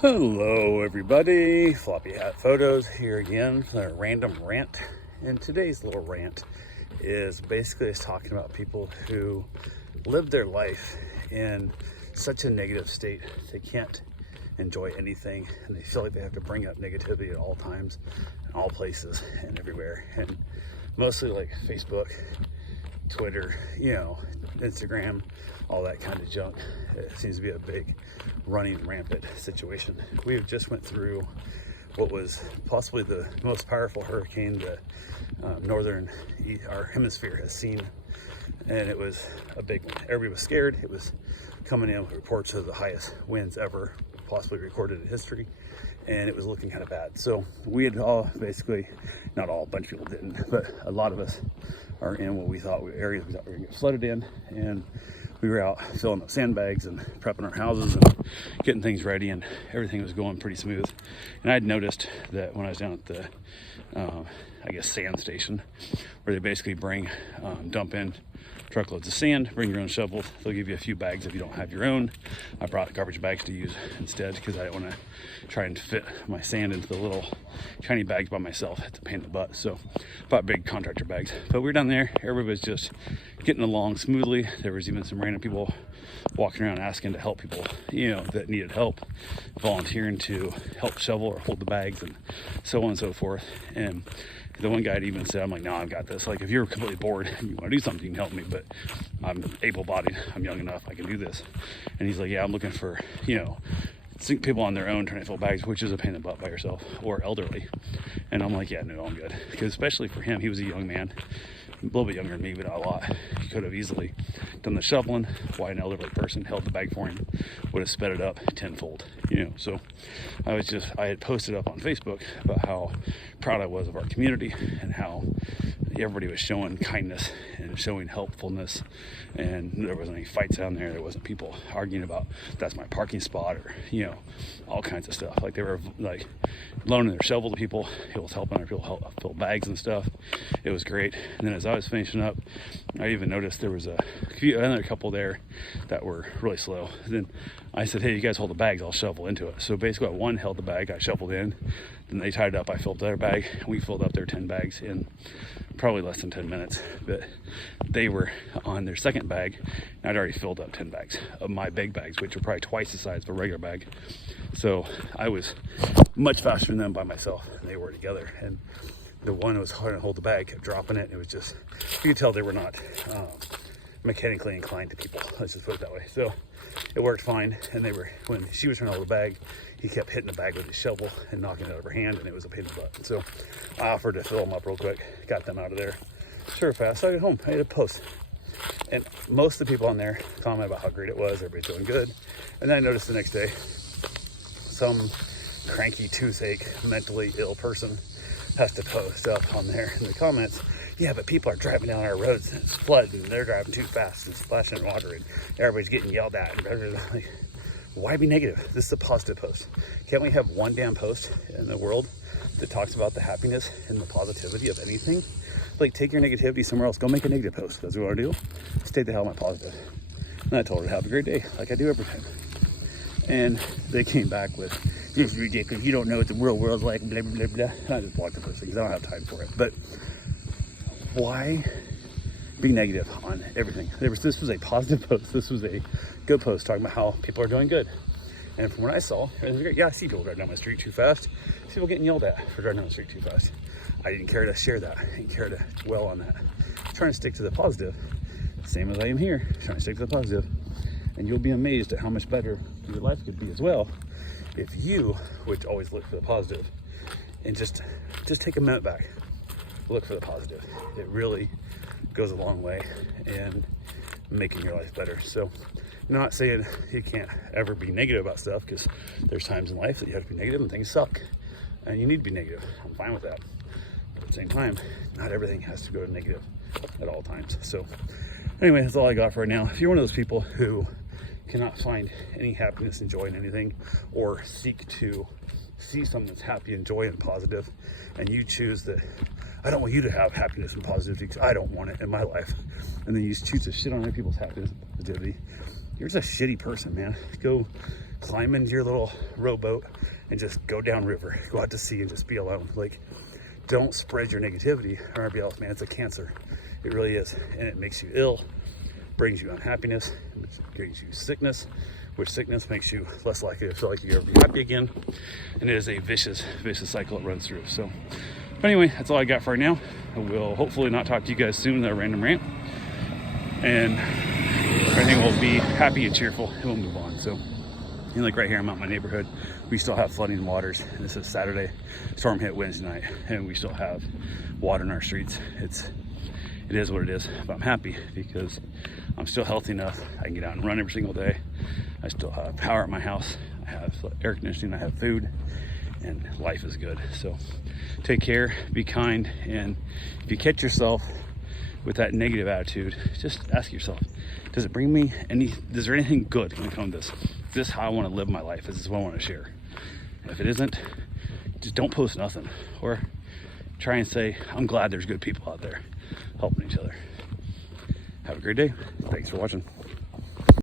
Hello everybody, Floppy Hat Photos here again for a random rant. And today's little rant is basically us talking about people who live their life in such a negative state they can't enjoy anything, and they feel like they have to bring up negativity at all times, in all places and everywhere, and mostly like Facebook, Twitter, Instagram, all that kind of junk. It seems to be a big running rampant situation. We just went through what was possibly the most powerful hurricane that our hemisphere has seen, and it was a big one. Everybody was scared. It was coming in with reports of the highest winds ever possibly recorded in history, and it was looking kind of bad. So we had all basically, not all, a bunch of people didn't, but a lot of us are in what we thought were areas we thought we were going to get flooded in, and we were out filling up sandbags and prepping our houses and getting things ready, and everything was going pretty smooth. And I'd noticed that when I was down at the sand station, where they basically dump in truckloads of sand, bring your own shovel. They'll give you a few bags if you don't have your own. I brought garbage bags to use instead because I didn't want to try and fit my sand into the little tiny bags by myself. It's a pain in the butt. So bought big contractor bags. But we were down there, everybody was just getting along smoothly. There was even some random people walking around asking to help people, that needed help, volunteering to help shovel or hold the bags and so on and so forth. And the one guy even said, I'm like, no, I've got this. Like, if you're completely bored and you want to do something, you can help me, but I'm able-bodied. I'm young enough. I can do this. And he's like, yeah, I'm looking for, people on their own trying to fill bags, which is a pain in the butt by yourself, or elderly. And I'm like, yeah, no, I'm good. Because especially for him, he was a young man, a little bit younger than me, but not a lot. He could have easily done the shoveling while an elderly person held the bag for him, would have sped it up tenfold, So I had posted up on Facebook about how proud I was of our community and how everybody was showing kindness and showing helpfulness, and there wasn't any fights down there. There wasn't people arguing about that's my parking spot or all kinds of stuff. Like, they were like loaning their shovel to people. He was helping other people help fill bags and stuff. It was great. And then as I was finishing up, I even noticed there was another couple there that were really slow. Then I said, hey, you guys hold the bags, I'll shovel into it. So basically one held the bag, I shoveled in, then they tied it up, I filled their bag, and we filled up their 10 bags in probably less than 10 minutes. But they were on their second bag, and I'd already filled up 10 bags of my big bags, which are probably twice the size of a regular bag. So I was much faster than them by myself, and they were together. And the one who was hard to hold the bag kept dropping it. It was just, you could tell they were not mechanically inclined to people, let's just put it that way. So it worked fine. And when she was trying to hold the bag, he kept hitting the bag with his shovel and knocking it out of her hand, and it was a pain in the butt. So I offered to fill them up real quick, got them out of there sure fast. So I got home, I had a post, and most of the people on there comment about how great it was, everybody's doing good. And then I noticed the next day, some cranky, toothache, mentally ill person has to post up on there in the comments, yeah, but people are driving down our roads and it's flooding, and they're driving too fast and splashing in water, and everybody's getting yelled at. And like, why be negative? This is a positive post. Can't we have one damn post in the world that talks about the happiness and the positivity of anything? Like, take your negativity somewhere else. Go make a negative post. That's what I want to do. Stay the hell on positive. And I told her to have a great day, like I do every time. And they came back with, this is ridiculous. You don't know what the real world's like, blah, blah, blah, blah. And I just blocked the person because I don't have time for it. But why be negative on everything? This was a positive post. This was a good post talking about how people are doing good. And from what I saw, it was great. Yeah, I see people driving down my street too fast. I see people getting yelled at for driving down the street too fast. I didn't care to share that. I didn't care to dwell on that. I'm trying to stick to the positive, same as I am here, trying to stick to the positive. And you'll be amazed at how much better your life could be as well if you would always look for the positive and just take a minute back, look for the positive. It really goes a long way in making your life better. So I'm not saying you can't ever be negative about stuff, because there's times in life that you have to be negative and things suck and you need to be negative. I'm fine with that. But at the same time, not everything has to go to negative at all times. So anyway, that's all I got for right now. If you're one of those people who cannot find any happiness and joy in anything, or seek to see something that's happy and joy and positive, and you choose that I don't want you to have happiness and positivity because I don't want it in my life, and then you choose to shit on other people's happiness and positivity, you're just a shitty person, man. Go climb into your little rowboat and just go downriver, go out to sea and just be alone. Like, don't spread your negativity on everybody else, man. It's a cancer. It really is. And it makes you ill, brings you unhappiness, brings you sickness, which sickness makes you less likely to feel like you're ever be happy again. And it is a vicious cycle it runs through. So, but anyway, that's all I got for right now. I will hopefully not talk to you guys soon in a random rant. And everything will be happy and cheerful, and we'll move on. So, and like right here, I'm out in my neighborhood. We still have flooding waters. And this is Saturday. Storm hit Wednesday night, and we still have water in our streets. It is what it is, but I'm happy because I'm still healthy enough. I can get out and run every single day. I still have power at my house. I have air conditioning, I have food, and life is good. So take care, be kind, and if you catch yourself with that negative attitude, just ask yourself, does it bring me is there anything good going to come to this? Is this how I want to live my life? Is this what I want to share? And if it isn't, just don't post nothing, or try and say, I'm glad there's good people out there helping each other. Have a great day. Thanks for watching.